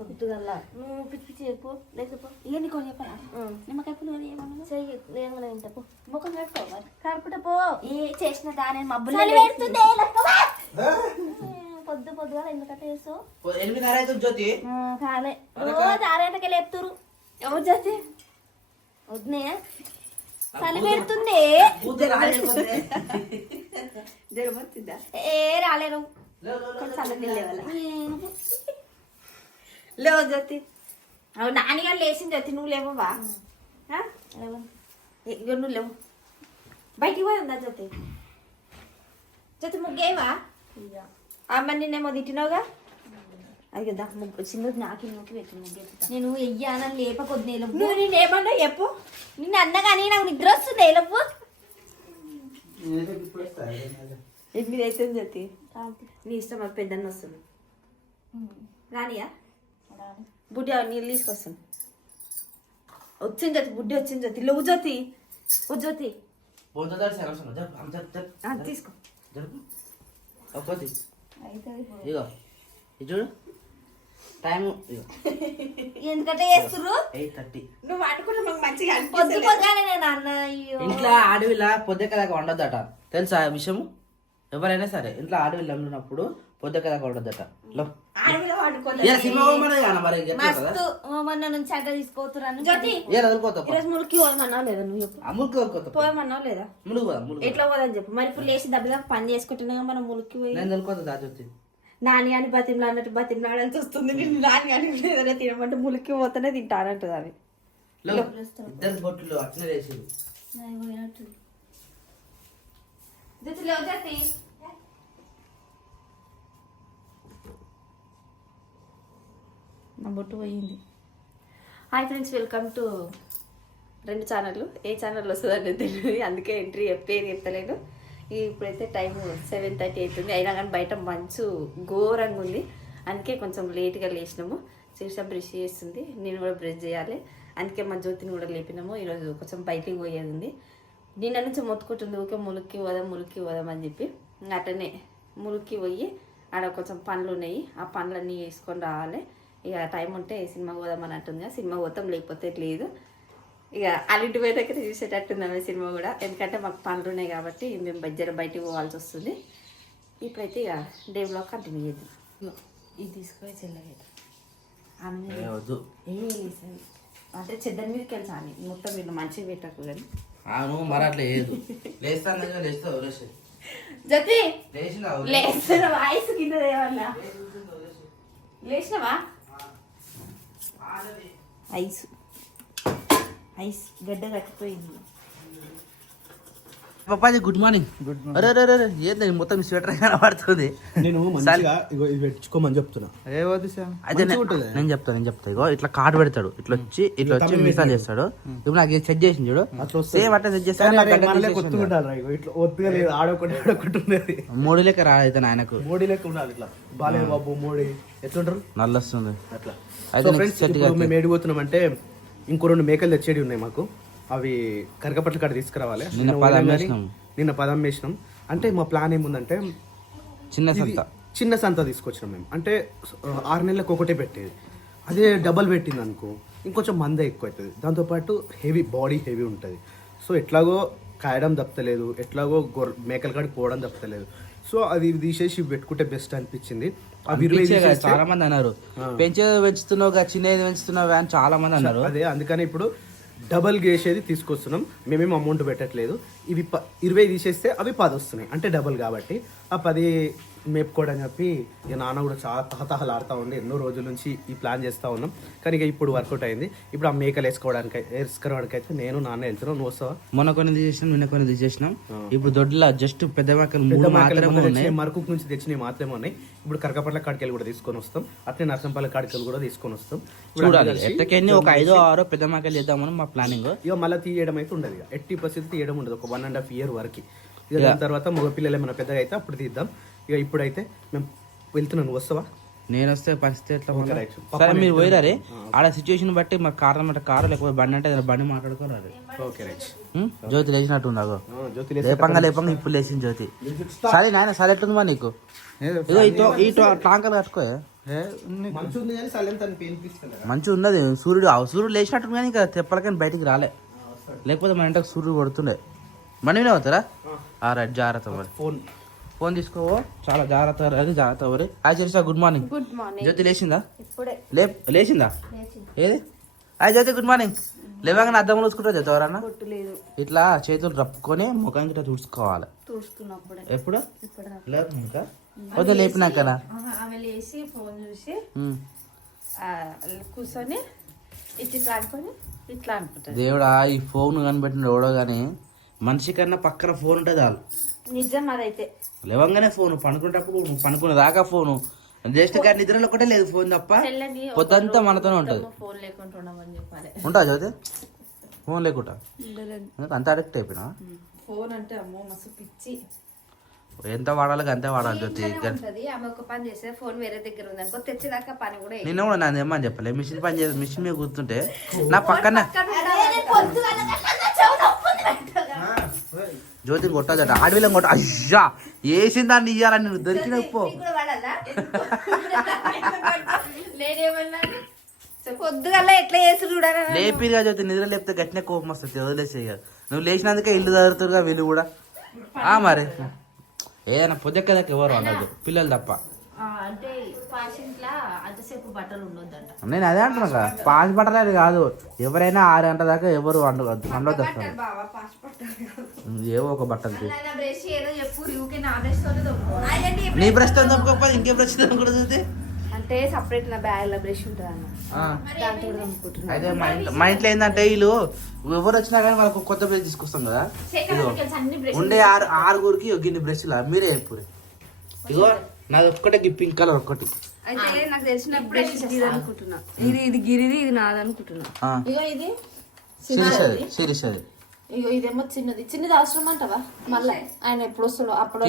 పొద్దుగల్లా నువ్వు పిచ్చి పిచ్చి చెప్పు లేకపో ఇక నీకు చెప్పాలా నిమ్మకాయ పులుగు ఏమన్నా చెయ్యి లేకుండా తింటా ముఖం కట్టుకో మరి కడుపుట పో ఏ చేసిన దాని మబ్బులు పొద్దు పొద్దుగా ఎందుకంటే వేస్తావు 8:30 అవుతుంది జ్యోతి. కాలే రోజు 6 లేపుతురు ఎవరు చేస్తే వద్దునే చలి పెడుతుంది జ్వరం వచ్చిందా? ఏ రాలేను లేవు జ్యోతి అవు నాన్నగారు లేచింది జ్యోతి నువ్వు లేవా ఇక నువ్వు లేవు బయటికి పోయిందా జ్యోతి జ్యోతి ముగ్గేవా అమ్మ నిన్నేమో తిట్టినావుగా అది కదా ముగ్గు చిన్నది నాకు నోకి పెట్టి ముగ్గు నేను వెయ్యానని లేపకొద్ది నువ్వు నేను ఏమన్నా చెప్పు నిన్ను అన్నగాని నాకు నిద్ర వస్తుంది లేపు 8 అవుతుంది జ్యోతి నీ ఇష్టం అది పెద్దన్న వస్తుంది రానియా బుడ్డి నీళ్ళు తీసుకొస్తాను వచ్చింది జ్యోతి బుడ్డి వచ్చింది జ్యోతి లేవు జ్యోతి ఓ జ్యోతి తీసుకో ఇగో చూడు టైం ఎందుకంటే చేస్తుర్రు 8:30. నువ్వు అనుకుంటే మాకు మంచిగా పొద్దు పొద్దుగానే నేను అన్న అయ్యో ఇంట్లో ఆడవిలా పొద్దుకదాకా వండొద్దట తెలుసా ఆ విషయము? ఎవరైనా సరే ఇంట్లో ఆడవిల్లు ఉన్నప్పుడు పొద్దుకదాకా వండొద్దట. మస్తు మొన్న నుంచి అడ్డ తీసుకోతురాను జ్యోతి ఈరోజు మురికి పోయమన్నావు లేదా నువ్వు చెప్పు పోయమన్నావు లేదా ఎట్లా పోదని చెప్పు మరి ఇప్పుడు లేచి దెబ్బ పని చేసుకుంటున్నా మనం మురికి పోయి నాని అని బతిమలా అన్నట్టు బతిమలాడాల్సి వస్తుంది నేను నాని అని ఏదైనా తినమంటే ములికి పోతేనే తింటానంటుంది అది ఇద్దరు బొట్లు అట్లే వేసారు. నా బొట్టు పోయింది. హాయ్ ఫ్రెండ్స్, వెల్కమ్ టు 2 ఛానళ్ళు. ఏ ఛానల్ వస్తుందంటే తెలియదు, అందుకే ఎంట్రీ పేరు చెప్తలేను. ఇప్పుడైతే టైం 7:30 అవుతుంది, అయినా కానీ బయట మంచు ఘోరంగా ఉంది. అందుకే కొంచెం లేట్గా లేచినాము. శీర్ష బ్రష్ చేస్తుంది, నేను కూడా బ్రష్ చేయాలి. అందుకే మా జ్యోతిని కూడా లేపినాము. ఈరోజు కొంచెం బయటికి పోయేది ఉంది. నిన్న నుంచి మొత్తుకుంటుంది ఊకే ములికి పోదాం అని చెప్పి. అట్టనే ములికి పోయి ఆడ కొంచెం పనులు ఉన్నాయి, ఆ పనులన్నీ వేసుకొని రావాలి. ఇక టైం ఉంటే సినిమాకి పోదామని అంటుంది. సినిమా పోతాం, లేకపోతే లేదు. ఇక అల్లింటి పోయినాక చూసేటట్టుంది ఆమె సినిమా కూడా, ఎందుకంటే మాకు పనులు ఉన్నాయి కాబట్టి మేము బయటికి పోవాల్సి వస్తుంది. ఇప్పుడైతే ఇక డే బ్లాగ్ కంటిన్యూ చేద్దాం. ఇది తీసుకొని చెల్లగా ఆమె అంటే చెద్దరి మీదకి వెళ్తా అని మొత్తం వీళ్ళు మంచిగా పెట్టకు కానీ జతి లేచిన వాయిస్ కింద ఏమన్నా లేచినవా? ఐస్ గడ్డ కట్టిపోయింది. Papaji good morning. అరే ఏంది మొత్తం స్వెటర్ కనబడుతుంది. నేను మంచిగా ఇగో ఇది పెట్టుకోమని చెప్తున్నా. అయితే నేను చెప్తా ఇగో ఇట్లా కార్డు పెడతాడు, ఇట్లా వచ్చి మిసాల్ చేస్తాడు. ఇప్పుడు నాకు సెట్ చేసింది చూడు, సేమ్ అట్లా సెట్ చేస్తాడు. 3 లెక్క రాదైతే ఆయనకు 3 లెక్క ఉండాలి. ఇట్లా బాలే బాబు 3 ఎట్లుంటారు నల్ల వస్తుంది అట్లా. అయితే మేము ఏడిపోతున్నాం అంటే ఇంకో 2 మేకలు తెచ్చేవి ఉన్నాయి మాకు. అవి కరకపట్ల కాడ తీసుకురావాలి. నిన్న 10 వేసినాం. అంటే మా ప్లాన్ ఏముందంటే చిన్న సంత తీసుకొచ్చినాం మేము. అంటే 6 నెలలకు ఒకటే పెట్టేది, అదే డబల్ పెట్టింది అనుకో ఇంకొంచెం మందే ఎక్కువ అవుతుంది. దాంతోపాటు బాడీ హెవీ ఉంటుంది. సో ఎట్లాగో కాయడం తప్పలేదు, ఎట్లాగో మేకల కాడికి పోవడం తప్పలేదు. సో అది తీసేసి పెట్టుకుంటే బెస్ట్ అనిపించింది. చాలా మంది అన్నారు పెంచుతున్నావు చిన్నది పెంచుతున్నావు అని చాలా మంది అన్నారు. అదే అందుకని ఇప్పుడు డబల్ గేసేది తీసుకొస్తున్నాం. మేమేం అమౌంట్ పెట్టట్లేదు. ఇవి 20 తీసేస్తే అవి 10 వస్తున్నాయి, అంటే డబల్ కాబట్టి ఆ 10 మేపుకోవడం చెప్పి ఇక నాన్న కూడా చాలా తహతహలాడుతూ ఉండి ఎన్నో రోజుల నుంచి ఈ ప్లాన్ చేస్తూ ఉన్నాం. కానీ ఇక ఇప్పుడు వర్కౌట్ అయింది. ఇప్పుడు ఆ మేకలు వేసుకోవడానికి అయితే నేను నాన్న వెళ్తున్నాం. నువ్వు వస్తావా? మొన్న కొన్ని తీసేసినాం, నిన్న కొన్ని తీసేసినాం. ఇప్పుడు దొడ్ల జస్ట్ పెద్ద మేకలు మరకుక్ నుంచి తెచ్చినవి మాత్రమే ఉన్నాయి. ఇప్పుడు కరకపట్ల కాడికెళ్ళి కూడా తీసుకొని వస్తాం, అట్లే నర్సంపల్లి కాడికెళ్ళి కూడా తీసుకొని వస్తాం. చూడాలి ఎట్టకెళ్ళి ఒక 5-6 పెద్ద మేకలు చేద్దామని మా ప్లానింగ్. ఇక మళ్ళీ తీయడం అయితే ఉండదు, ఇక 80% తీయడం ఉండదు. ఒక 1.5 year వరకు. ఇక దాని తర్వాత మగ పిల్లలు ఏమైనా పెద్దగా అయితే అప్పుడు తీద్దాం. ఇక ఇప్పుడైతే మేము వెళ్తున్నాను, నువ్వు వస్తావా? నేను వస్తే పరిస్థితి ఎట్లా సరే మీరు పోయిరారే ఆడ సిచ్యువేషన్ బట్టి మాకు కారు అంటే కారు లేకపోతే బండి అంటే బండి మాట్లాడుకోరారు. జ్యోతి లేచినట్టు ఉందాగో లేపంగా ఇప్పుడు లేచింది జ్యోతి. సరే నాయన సరే ఎట్లుంది మా నీకు? ఇదో ఈ టాంకలు కట్టుకో మంచి ఉంది కానీ సైలెంట్ అని పెయిన్ మంచిగా ఉన్నది. సూర్యుడు లేచినట్టు కానీ ఇంకా తెప్పలకని బయటికి రాలే, లేకపోతే మన ఇంటికి సూర్యుడు కొడుతుండే. బండి మీద అవుతారా? రైట్, జాగ్రత్త మరి. ఫోన్ తీసుకోవో, చాలా జాగ్రత్త జాగ్రత్త మరి. Hi Charisa, good morning. Good morning. Jyothi లేచిందా? ఇప్పుడే లేచిందా? ఏది? Hi Jyothi, good morning. లేవగానే అద్దం చూసుకుంటా జ్యోతి ఎవరన్నా కొట్టలేదు. ఇట్లా చేతులు రప్పుకొని ముఖానికి ఇట్లా తుడుచుకోవాలి. చూస్తున్నప్పుడే ఎప్పుడు లేదు ఇంకా పొద్దు లేపినాకనా? ఆమె లేచి ఫోన్ చూసి కూర్చొని ఇట్లా అనుకొని ఇట్లా అనుకుంటుంది. దేవుడా, ఈ ఫోన్ కనిపెట్టిన ఎవడో కానీ మనిషి కన్నా పక్కన ఫోన్ ఉంటుంది చాలు. నిజం అదైతే. లేవంగానే ఫోన్, పనుకునేటప్పుడు పనుకునే దాకా ఫోను. జస్ట్ కానీ నిద్రలో ఒకటే లేదు ఫోన్ తప్ప, పొద్దంతా మనతోనే ఉంటుంది. ఫోన్ లేకుండా ఉండమని చెప్పాలి. ఉంటా చదివితే ఫోన్ లేకుండా అంత అడిక్ట్ అయిపోయినా. ఫోన్ అంటే అమ్మో మస్తు పిచ్చి. ఎంత వాడాలి అంతే వాడాలి జ్యోతి. ఆమె ఒక పని చేస్తే ఫోన్ వేరే దగ్గర ఉంది అనుకో, తెచ్చేదాకా పని కూడా నిన్న కూడా నాది ఏమని చెప్పలే, మిషన్ పని చేసి మిషన్ మీద కూర్చుంటే నా పక్కన జ్యోతి కొట్టదట, ఆడవిలం కొట్ట. అయ్యా వేసిన దాన్ని ఇయ్యాలని నువ్వు దొరికినప్పు పొద్దుగల ఎట్లా చేసి చూడాలి. లేపిగా జ్యోతి, నిద్ర లేపితే గట్టినే కోపం వస్తుంది, వదిలేసేయ. నువ్వు లేచినందుకే ఇల్లు చదువుతురుగా వీళ్ళు కూడా. మరి ఏదైనా పొద్దుక్కదక్క ఎవరు అన్నది పిల్లలు తప్ప. అంటే పాషింట్లా అంతసేపు బట్టలు ఉండొద్దంట. నేను అదే అంటున్నా, పాస్ పట్టలేదు కాదు, ఎవరైనా 6 గంటల దాకా ఎవరు వండొద్దు. ఏవో ఒక బట్టలు నీ బ్రష్ తో తప్పుకోకపోతే ఇంకే బ్రష్ కూడా చూస్తే అంటే సపరేట్ నా బ్యాగ్ లో బ్రష్ ఉంటుంది అన్న, అయితే మా ఇంట్లో ఏంటంటే వీళ్ళు ఎవరు వచ్చినా కానీ వాళ్ళకి కొత్త బ్రష్ తీసుకొస్తాం కదా. ఇగో ఉండే 6 గిన్ని బ్రష్లా మీరే చెప్పురే. ఇగో నాది ఒక్కటే పింక్ కలర్ ఒక్కటి. అయితే నాకు తెలిసిన బ్రష్ ఇది అనుకుంటున్నా, ఇది గిరిది, ఇది నాది అనుకుంటున్నా. ఇగో ఇది సిరీస్ అది. ఇగో ఇదేమో చిన్నది అవసరం అంటావా? మళ్ళీ ఆయన ఎప్పుడు వస్తాడో అప్పుడు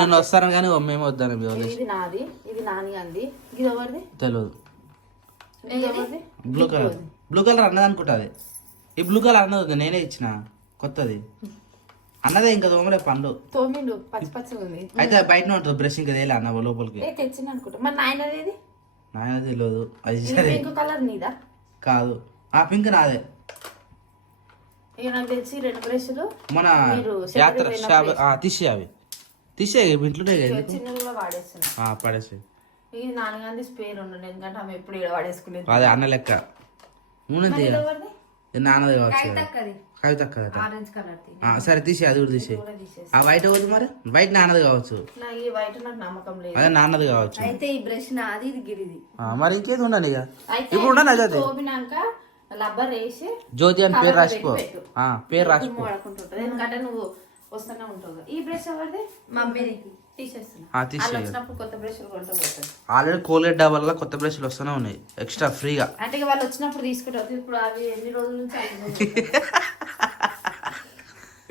నేను వస్తాను కానీ మేము వద్దాను. ఇది నాది, ఇది నాని అంది, ఇది ఎవరిది తెలియదు. బ్లూ కలర్ అన్నది అనుకుంటుంది. ఈ బ్లూ కలర్ అన్నది నేనే ఇచ్చిన కొత్తది అన్నదే, ఇంకా తోమలే పండ్లు తోమిండు పచ్చి పచ్చిగా ఉంది. అయితే బయట ఉంటుంది బ్రష్, ఇంకా తేలే అన్న లోపలికి తెచ్చిన అనుకుంటా. మరి నాయనది నాయన తెలియదు. అది పింక్ కలర్ నీదా? కాదు, ఆ పింక్ నాదే. ఇక నాకు తెలిసి 2 బ్రష్లు మన యాత్ర తీసే ఇంట్లోనే చిన్నది కూడా వాడేస్తున్నా, పడేసి. ఇది నాన్నగాంది స్పేర్ ఉండండి, ఎందుకంటే ఆమె ఎప్పుడు ఇక్కడ వాడేసుకునేది. అదే అన్న లెక్క నాన్నది కావచ్చు, కవితక్క ఆరెంజ్ కలర్. సరే తీసే, అది కూడా తీసే. ఆ వైట్ అవుతుంది మరి, వైట్ నాన్నది కావచ్చు. ఈ వైట్ నాకు నమ్మకం లేదు, అదే నాన్నది కావచ్చు. అయితే ఈ బ్రష్ నాది, ఇది గిరిది. మరి ఇంకేది ఉండండి ఇక ఇప్పుడు ఉండను. అదే తోమినాక రబ్బర్ వేసి జ్యోతి అని పేరు రాసిపో, పేరు రాసిపో. వాడుకుంటుంటది, ఎందుకంటే నువ్వు వస్తూనే ఉంటావు. ఈ బ్రష్ ఎవరిది? మమ్మీది. తీసేస్తున్నా, వచ్చినప్పుడు కొత్త బ్రష్లు కొంటూ పోతుంది. ఆల్రెడీ కోల్గేట్ డబల్ గా కొత్త బ్రష్లు వస్తూనే ఉన్నాయి ఎక్స్ట్రా ఫ్రీగా. అంటే వాళ్ళు వచ్చినప్పుడు తీసుకుంటారు. ఇప్పుడు అవి ఎన్ని రోజుల నుంచి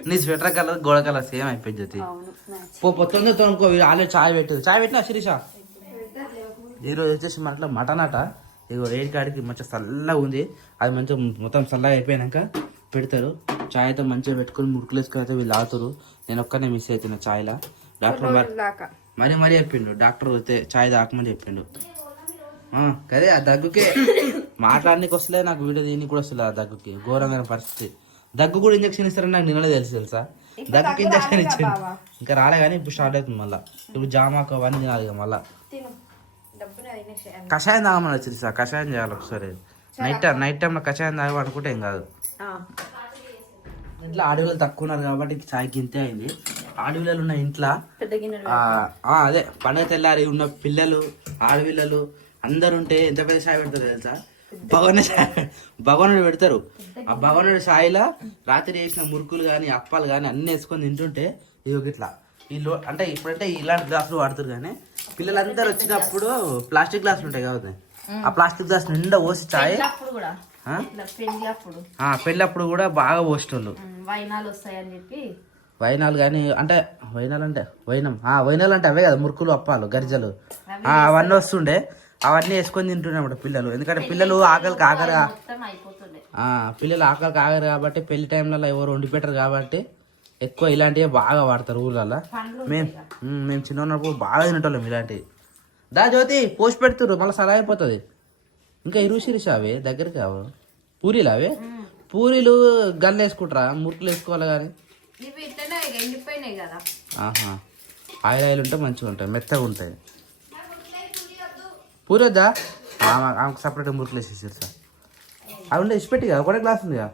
నీ స్వెటర్ కలర్ గోడ కలర్ సేమ్ అయిపోయింది జ్యోతి. పొద్దున్న తోనుకో, ఆల్రెడీ చాయ్ పెట్టినా శిరీష. ఈరోజు వచ్చేసి మన మటన్ అట. ఇగో ఏడు కాడికి మంచిగా చల్లగా ఉంది, అది మంచిగా మొత్తం చల్లగా అయిపోయాక పెడతారు. చాయ్ అయితే మంచిగా పెట్టుకుని ముడుకులు వేసుకుని అయితే వీళ్ళు ఆగుతారు. నేను ఒక్కనే మిస్ అవుతున్నా చాయ్లా. డాక్టర్ మరీ చెప్పిండు, డాక్టర్ అయితే చాయ్ తాకమని చెప్పిండు. కదే ఆ దగ్గుకే మాట్లాడడానికి వస్తలే, నాకు వీడియో దీనికి కూడా వస్తలే. ఆ దగ్గుకి ఘోరంగా పరిస్థితి. దగ్గు కూడా ఇంజక్షన్ ఇస్తారని నాకు నిన్ననే తెలుసా. దగ్గుకి ఇంజక్షన్ ఇచ్చింది, ఇంకా రాలే కానీ ఇప్పుడు స్టార్ట్ అవుతుంది మళ్ళీ. ఇప్పుడు జామాకు అవన్నీ తినాలి ఇక మళ్ళీ. కషాయం తాగమని వచ్చింది సార్, కషాయం చేయాలి ఒకసారి. నైట్ టైంలో కషాయం తాగి అనుకుంటే ఏం కాదు. ఇంట్లో ఆడవిళ్ళు తక్కువ ఉన్నారు కాబట్టి చాయ్ గింతే అయింది. ఆడవిళ్ళు ఉన్న ఇంట్లో అదే పండుగ తెల్లారి ఉన్న పిల్లలు ఆడవిళ్ళు అందరు ఉంటే ఎంత పెద్ద చాయ్ పెడతారు తెలుసా? భగవానుడు పెడతారు. ఆ భగవానుడి సాయిలో రాత్రి చేసిన మురుకులు కానీ అప్పాలు కానీ అన్ని వేసుకొని తింటుంటే ఇవి ఇట్లా వీళ్ళు అంటే ఇప్పుడంటే ఇలాంటి గ్లాసులు వాడుతారు. కానీ పిల్లలందరూ వచ్చినప్పుడు ప్లాస్టిక్ గ్లాసులు ఉంటాయి కాబట్టి ఆ ప్లాస్టిక్ గ్లాస్ నిండా పోసి చాయ్ పెళ్ళప్పుడు కూడా బాగా పోసేటోళ్ళు. వైనాలు కానీ అంటే వైనాలు అంటే అవే కదా మురుకులు అప్పాలు గరిజలు అవన్నీ వస్తుండే. అవన్నీ వేసుకొని తింటున్నాడు పిల్లలు. ఎందుకంటే పిల్లలు ఆకలికి ఆగరు కాబట్టి పెళ్లి టైంలలో ఎవరు వండి పెట్టరు కాబట్టి ఎక్కువ ఇలాంటివి బాగా వాడతారు ఊళ్ళల్లో. మేము చిన్న ఉన్నప్పుడు బాగా తినేటోళ్ళం ఇలాంటివి. దా జ్యోతి పోస్ట్ పెడుతుర్రు మళ్ళీ సలా అయిపోతుంది. ఇంకా ఇరువు శిరీష అవే దగ్గరికి కావు పూరీలు అవే పూరీలు గన్లు వేసుకుంటారా మురుకులు వేసుకోవాలి కానీ ఇవి ఇట్లనే ఎండిపోయినాయి కదా. ఆహా ఆయిల్ ఉంటే మంచిగా ఉంటాయి మెత్తగా ఉంటాయి. పూరి వద్దా ఆమెకు సపరేట్గా మురుకులు వేసేసారు సార్. అవి ఉండే ఇచ్చిపెట్టి కదా ఒకటే గ్లాస్ ఉందిగా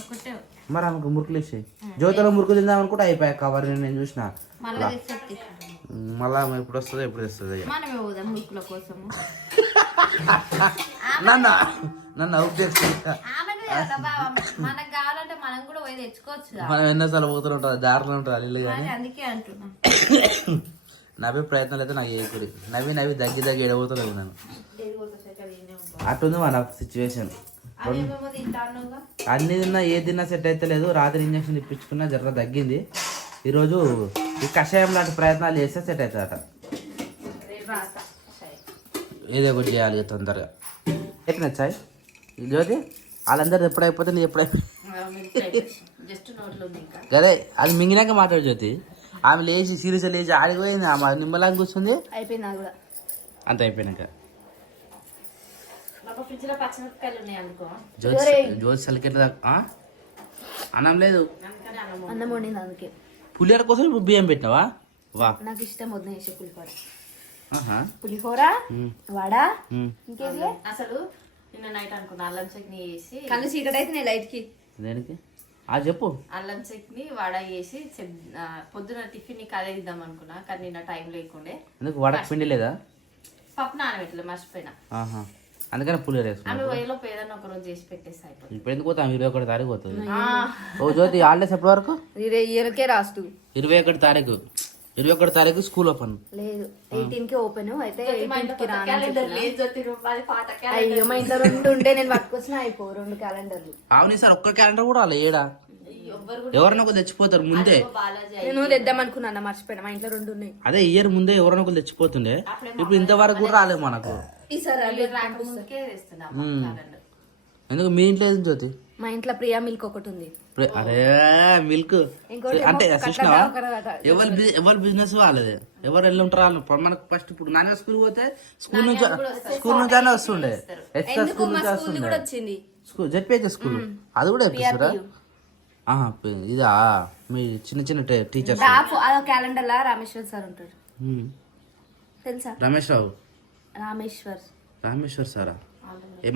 ఒక్కటే మరి ఆమెకు మురుకులు వేసి జ్యోతిలో మురుకులు తిందాం అనుకుంటే అయిపోయాయి కవర్ నేను చూసిన. మళ్ళా ఎప్పుడు వస్తుందో ఎప్పుడు తెస్తుంది మనమే పోదాం మురుకుల కోసము. నన్ను అవుట్ చేస్తుంది. మనకు కావాలంటే మనం కూడా పోయి తెచ్చుకోవచ్చు. మనం ఎన్నోసార్లు పోతూ ఉంటుంది దారిలో ఉంటుంది అల్లు కానీ అందుకే అంటున్నా నవ్వే ప్రయత్నాలు అయితే నాకు చేయకూడదు. నవ్వి దగ్గి ఎడబోతలేవు నేను. అట్టుంది మన సిచ్యువేషన్. అన్ని తిన్నా ఏ తిన్నా సెట్ అయితే లేదు. రాత్రి ఇంజక్షన్ ఇప్పించుకున్నా జర తగ్గింది. ఈరోజు ఈ కషాయం లాంటి ప్రయత్నాలు చేస్తే సెట్ అవుతుందట. ఏదో ఒకటి చేయాలి తొందరగా. ఎట్లా నచ్చాయి జ్యోతి వాళ్ళందరూ ఎప్పుడైపోతే నీ అదే అది మింగినాక మాట్లాడు జ్యోతి. ఆమె లేచి సీరియస్ లేచి ఆడిపోయింది. ఆమె నిమ్మలాగా కూర్చుంది. అంత అయిపోయినాక జ్యోతి సలికెట్లా అన్నం లేదు అన్నం వండింది అందుకే. పులిహోర కోసం ఇప్పుడు బియ్యం పెట్టినావా? వా నాకు ఇష్టం వద్దు వేసే పులిహోర. పులిహోర వడ ఇంకేది అసలు నిన్న నైట్ అనుకున్నా అల్లం చట్నీ వేసి కళ్ళు చీకటి అయితే నేను లైట్ కి దేనికి చెప్పు. అల్లం చట్నీ వడ వేసి పొద్దున టిఫిన్ కి అదే ఇద్దాం అనుకున్నా కానీ నిన్న టైం లేకుండే. ఎందుకు వడకు పిండి లేదా? పప్పు నానబెట్టలే మర్చిపోయినా. అందుకని పులిహోర వేసుకున్నా. ఆమె వయలో ఏదైనా ఒక రోజు చేసి పెట్టేసి అయిపోతుంది. ఇప్పుడు ఎందుకు పోతాం? 21 తారీఖు పోతుంది. ఓ జ్యోతి హాలిడేస్ ఎప్పటి వరకు? 21 తారీఖు. 21 తారీఖు స్కూల్ ఓపెన్ లేదు 18 కి ఓపెన్ అయితే 18 కి అయ్యో మా ఇంట్లో 2 ఉంటే నేను పట్టుకొచ్చిన అయిపో 2 క్యాలెండర్లు. అవును సార్ ఒక్క క్యాలెండర్ కూడా అలా ఏడా ఎవరైనా ఒకరు తెచ్చిపోతారు ముందే. నేను తెద్దాం అనుకున్నా మర్చిపోయినా. మా ఇంట్లో 2 ఉన్నాయి. అదే ఇయర్ ముందే ఎవరైనా ఒకరు తెచ్చిపోతుండే. ఇప్పుడు ఇంతవరకు కూడా రాలేదు మనకు. ఎందుకు మీ ఇంట్లో ఏది జ్యోతి? మా ఇంట్లో ప్రియా మిల్క్ ఒకటి ఉంది. అరే మిల్క్ అంటే చూసినావా? ఎవరు బిజినెస్ వాళ్ళది. ఎవరు వెళ్ళి ఉంటారు వాళ్ళు. మనకు ఫస్ట్ ఇప్పుడు నాన్న స్కూల్ పోతే స్కూల్ నుంచి అనే వస్తుండే. ఎక్స్ట్రా స్కూల్ నుంచి వస్తుండే. స్కూల్ జెడ్పీహెచ్ స్కూల్ అది కూడా ఎప్పిస్తారా? ఇదా మీ చిన్న చిన్న టీచర్స్ క్యాలెండర్ లా రామేశ్వర్ సార్ ఉంటాడు తెలుసా? రామేశ్వర్ సారా?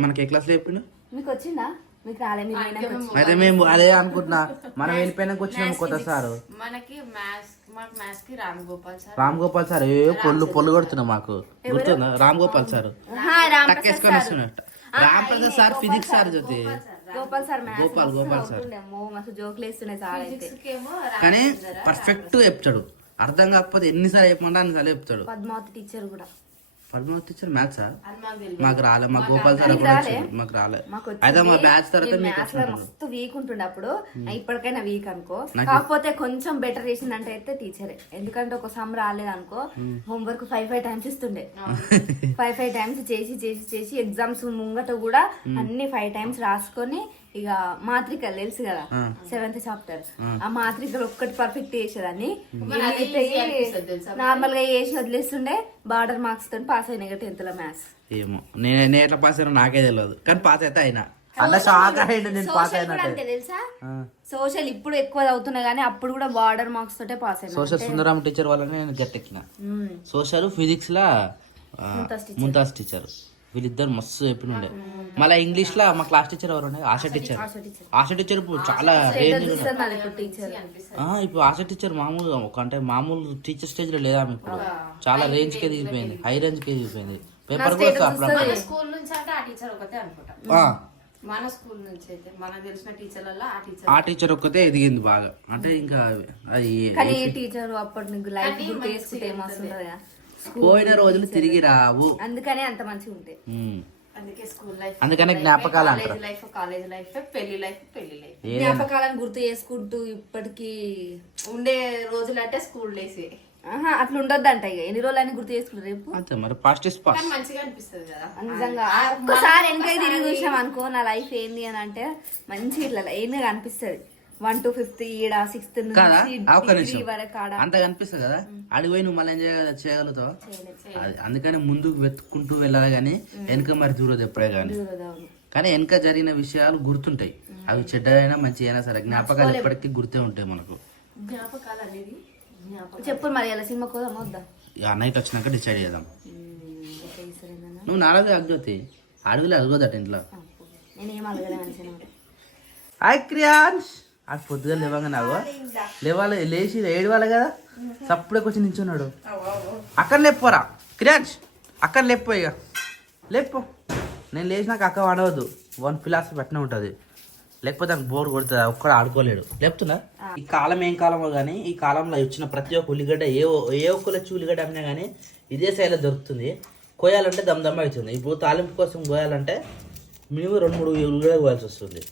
మనకి ఏ క్లాస్ లో చెప్పిండు? మీకు వచ్చిందా? మీకు రాలేదు. అయితే మేము అదే అనుకుంటున్నా. మనం వెళ్ళిపోయినాక వచ్చినాము కొత్త సారు. మనకి మ్యాథ్స్ కి రామ్ గోపాల్ సార్ పొల్లు కొడుతున్నాం మాకు గుర్తుందా? రామ్ గోపాల్ సార్ తక్కేసుకొని వస్తున్నట్టు. Ram Prasad sir physics sir Jyothi. Gopal sir జోకులు వేస్తున్నాయి సార్ అయితే. కానీ పర్ఫెక్ట్ చెప్తాడు. అర్థం కాకపోతే ఎన్నిసార్లు చెప్పమంటే అన్నిసార్లు చెప్తాడు. పద్మావతి టీచర్ కూడా. పద్మావతి టీచర్ మ్యాథ్స్ మాకు రాలే. మా గోపాల్ సార్ మాకు రాలే. అయితే మా బ్యాచ్ తర్వాత మస్తు వీక్ ఉంటుండే అప్పుడు. ఇప్పటికైనా వీక్ అనుకో. కాకపోతే కొంచెం బెటర్ చేసిందంటే అయితే టీచరే. ఎందుకంటే ఒక సమ్ రాలేదు అనుకో హోంవర్క్ 5 టైమ్స్ ఇస్తుండే. 5 టైమ్స్ చేసి ఎగ్జామ్స్ ముంగట కూడా అన్ని 5 టైమ్స్ రాసుకొని ఇక మాత్రికలు తెలుసు కదా 7th చాప్టర్. ఆ మాత్రికలు ఒక్కటి పర్ఫెక్ట్ చేసేదాన్ని. నార్మల్ గా చేసి వదిలేస్తుండే. బార్డర్ మార్క్స్ తో పాస్ అయినా 10th లో మ్యాథ్స్. ఏమో నేను ఎట్లా పాస్ అయినా నాకే తెలియదు. కానీ పాస్ అయితే అయినా అలా షాక్ అయ్యిండు నేను పాస్ అయినా. తెలుసా సోషల్ ఇప్పుడు ఎక్కువ చదువుతున్నా గానీ అప్పుడు కూడా బార్డర్ మార్క్స్ తోటే పాస్ అయినా. సోషల్ సుందరం టీచర్ వల్ల నేను గట్టెక్కిన. సోషల్ ఫిజిక్స్ లా ముంతాజ్ టీచర్ వీళ్ళిద్దరు మస్తు చెప్పిండే. మళ్ళీ ఇంగ్లీష్ లా మా క్లాస్ టీచర్ ఎవరు ఉండే? ఆశా టీచర్ ఇప్పుడు చాలా రేంజ్. ఇప్పుడు ఆశా టీచర్ మామూలుగా అంటే మామూలు టీచర్ స్టేజ్ లో లేదా ఇప్పుడు చాలా రేంజ్ కి దిగిపోయింది. హై రేంజ్ కి దిగిపోయింది. పేపర్ కూడా స్కూల్ నుంచి అంటే ఆ టీచర్ ఒకటే అనుకుంటా. మన స్కూల్ నుంచి అయితే మనకు తెలిసిన టీచర్లలో ఆ టీచర్ ఒక్కతే ఎదిగింది బాగా. అంటే ఇంకా అది టీచర్ అప్పటి నుంచి లైఫ్ గుర్తు చేసుకుంటే ఏమొస్తుందా? పోయిన రోజులు తిరిగి రావు. అందుకనే అంత మంచిగా ఉంటాయి. అందుకే స్కూల్ లైఫ్, అందుకనే జ్ఞాపకాలు అంటారు. లైఫ్, కాలేజ్ లైఫ్, పెళ్లి లైఫ్. జ్ఞాపకాలను గుర్తు చేసుకుంటూ ఇప్పటికి ఉండే రోజులు అంటే స్కూల్ డేస్. అట్లా ఉండొద్దు అంట. ఇక ఎన్ని రోజులు అని గుర్తు చేసుకుంటారు రేపు. అంతే మరి పాస్ట్ ఇస్ పాస్ట్. మంచిగా అనిపిస్తుంది కదా నిజంగా. ఒక్కసారి వెనక తిరిగి చూసాం అనుకో నా లైఫ్ ఏంది అని అంటే మంచిగా ఇట్లా ఏంది అనిపిస్తుంది. 1 to 5th ఈడ 6th కాదా ఒక్క నుంచి నిమిషం వరకు ఆడ అంత కనిపిస్తుంది కదా అడిగి పోయి నువ్వు మళ్ళీ ఏం చేయగలుగుతావు అందుకని ముందుకు వెతుక్కుంటూ వెళ్ళాలి కానీ వెనక మరి చూడదు ఎప్పుడే కానీ కానీ వెనక జరిగిన విషయాలు గుర్తుంటాయి అవి చెడ్డైనా మంచి అయినా సరే జ్ఞాపకాలు ఎప్పటికీ గుర్తే ఉంటాయి మనకు. చెప్పు మరి అలా సినిమాకి పోదాం వద్దా? అన్నయ్యకి వచ్చినాక డిసైడ్ చేద్దాం. నువ్వు నాలుగు అగ్గుతి అడుగులే అడుగుదట ఇంట్లో. నేనేం అడగలే హాయ్ క్రియాన్స్ అది పొద్దుగా లేవగా నాకు లేవాలి లేచి ఏడవాలి కదా సప్పుడే వచ్చి నించున్నాడు. అక్కడ లేకపోరా క్రియాన్స్ అక్కడ లేపో ఇక లేపో. నేను లేచినాక అక్క వాడవద్దు 1 ఫిలాసఫీ పెట్టినే ఉంటుంది లేకపోతే నాకు బోర్ కొడుతుంది ఒక్కడ ఆడుకోలేడు లేపుతున్నా. ఈ కాలం ఏం కాలమో కానీ ఈ కాలంలో వచ్చిన ప్రతి ఒక్క ఉల్లిగడ్డ ఏ ఒక్కరు వచ్చి ఉల్లిగడ్డ అమ్మినా కానీ ఇదే శైలిలో దొరుకుతుంది. కోయాలంటే దమ్దమ్మ అవుతుంది. ఇప్పుడు తాలింపు కోసం కోయాలంటే మినిమం 2-3 ఉల్లిగడ్డ కోయాల్సి వస్తుంది.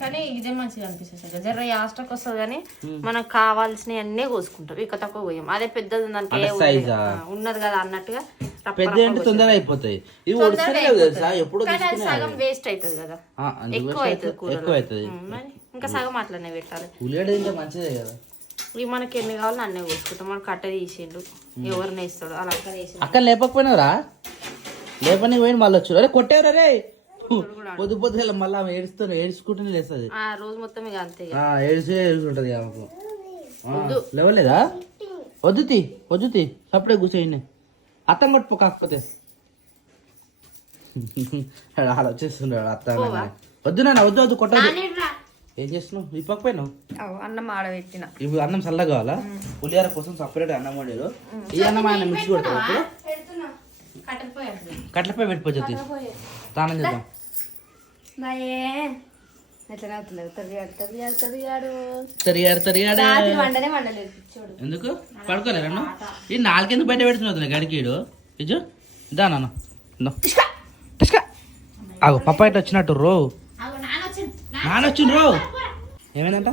కానీ ఇదే మంచిగా అనిపిస్తుంది జర యాస్టక్ వస్తుంది కానీ మనకు కావాల్సినవి అన్నీ కోసుకుంటాం ఇక తక్కువ పోయాం. అదే పెద్దది ఉన్నది కదా అన్నట్టుగా పెద్ద అంటే తొందరగా అయిపోతాయి. ఇవి ఎప్పుడు సగం వేస్ట్ అవుతుంది కదా ఎక్కువ అవుతుంది ఇంకా సగం అట్లనే పెట్టాలి. ఉల్లిగడ్డ తింటే మంచిదే కదా. ఇవి మనకి ఎన్ని కావాలో అన్నీ కోసుకుంటాం. మనకు కట్ట తీసిండు ఎవరిని వేస్తాడు అలా అక్కడ లేపకపోయినావురా లేపని పోయిన మళ్ళీ వచ్చారు. అరే కొట్టేవరా రే పొద్దు పొద్దుగా మళ్ళీ ఆమె ఏడుచుకుంటూనే లేస్తుంది రోజు మొత్తం ఇక అంతే ఏడుచుంటది ఆమెకు. లేవలేదా వద్దుతి సప్పుడే కూర్చోండి అత్తం కొట్టుకో కాకపోతే అలా వచ్చేస్తున్నాడు అత్త. వద్దు నాన్న వద్దు కొట్టదు. ఏం చేస్తున్నావు ఈ పక్కపోయినావు? అన్నం ఆడబెట్టిన ఇప్పుడు అన్నం చల్లగా కావాలా? పులిహార కోసం సపరేట్ అన్నం వండారు. ఈ అన్నం ఆయన మిక్స్ కొడతారు ఇప్పుడు కట్లపై పెట్టిపోతుంది. స్నానం చేద్దాం. ఎందుకు పడుకోలేరు? ఈ నాలుగెందుకు బయట పెడుతున్నావు గడికీడు ఇజు దా నాన్న ఆగు పప్ప ఇట్లా వచ్చినట్టు రో నాన్న వచ్చిండు రో. ఏమైందంట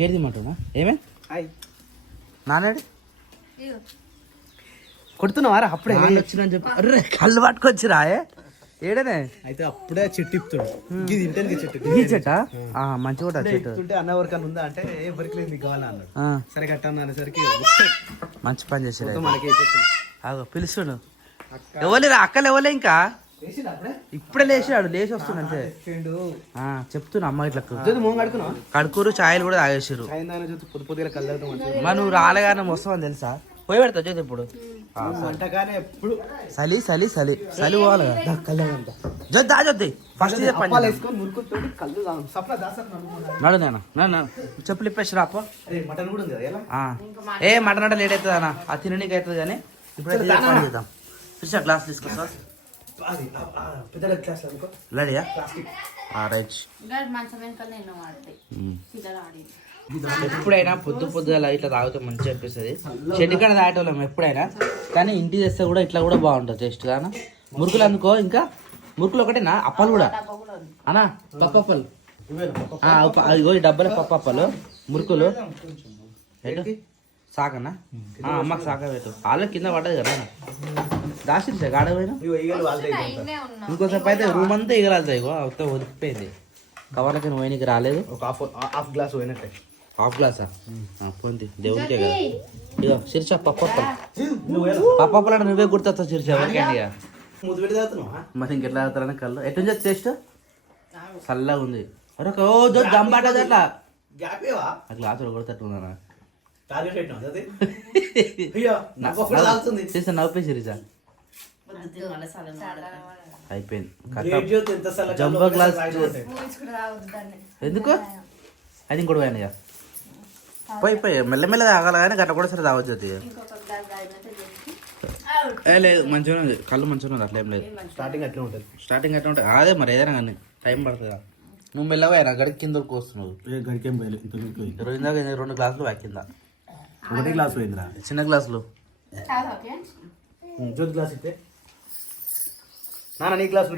గేర్ దిమ్మంటున్నా ఏమైంది? నానేడు కొడుతున్నావారా? అప్పుడే వచ్చిందని చెప్పి అరే కళ్ళు పట్టుకొచ్చిరా ఏడనే అయితే అప్పుడే చెట్టు ఇప్పుతాడు. ఇది ఇంటర్కి చెట్టు ఈ చెట్ట మంచి కూడా చెట్టు అన్న వరకు ఉందా అంటే ఎవరికి లేదు మీకు కావాలా అన్నాడు. సరే కట్టాను అనేసరికి మంచి పని చేసారు. మనకి పిలుస్తుడు ఎవరు అక్కలు ఎవలే ఇంకా ఇప్పుడే లేచాడు లేచి వస్తుంది అంతే చెప్తున్నా అమ్మ ఇట్లా కడుకూరు ఛాయలు కూడా తాగేసారు. మా నువ్వు రాలేగానే వస్తావని తెలుసా? పోయి పెడతా చూద్దాం ఇప్పుడు చలి పోవాలి దా జొద్ది ఫస్ట్ నడు నేను చెప్పులు ఇప్పేసి రాప. ఏ మటన్ అంటే లేట్ అవుతుంది అన్న అది తినడానికి అవుతుంది కానీ ఇప్పుడైతే చేద్దాం. చూసా గ్లాస్ తీసుకొస్తా రెడీయా? రైట్. ఎప్పుడైనా పొద్దుగా ఇట్లా తాగితే మంచిగా అనిపిస్తుంది. చెట్టు కాడ తాగేటోళ్ళం ఎప్పుడైనా కానీ ఇంటికి తెస్తే కూడా ఇట్లా కూడా బాగుంటుంది టేస్ట్ కానీ. మురుకులు అనుకో ఇంకా మురుకులు ఒకటేనా అప్పాలు కూడా అన్నా పప్పప్పలు డబ్బాల పప్పప్పలు మురుకులు సాకన్నా అమ్మకి సాక పెట్టు వాళ్ళ కింద పడ్డది కదా దాసి గాడ పోయినా ఇంకోసేపు అయితే రూమ్ అంతా ఎగరాలుతాయి అవుతా వదిలిపోయింది. కవర్లకి పోయినకి రాలేదు. ఒక హాఫ్ గ్లాస్ పోయినట్టే. హాఫ్ గ్లాసా పోంది దేవుడికే కదా. ఇక శిర్ష పప్పప్పలు అంటే నువ్వే గుర్తొస్తావు శిర్ష ఎవరికండి మరి ఇంకెట్లా తాగుతారని కళ్ళు ఎటు నుంచి టేస్ట్ చల్లగా ఉంది. దమ్ పట్టదు అట్లా గ్లాస్ కొడతట్టున్నా నవ్వుపే శిరీష అయిపోయింది. జంబో గ్లాస్ ఎందుకు అది ఇంకోటి పోయాను ఇక పోయి మెల్లమెల్ల తాగాలి కానీ గట్ట కూడా సరే తాగొచ్చు. లేదు మంచిగా ఉంది కళ్ళు మంచిగా ఉంది అట్లా ఏం లేదు. స్టార్టింగ్ అట్లా ఉంటుంది అదే మరి ఏదైనా కానీ టైం పడుతుందా? నువ్వు మెల్లగా గడికి కింద వస్తున్నావు. గడికేం 2 గ్లాసులు వ్యాకిందా? ఒకటే గ్లాస్ పోయిందిరా చిన్న గ్లాసులు జ్యోతి గ్లాస్ ఇస్తే నాన్న నీ గ్లాస్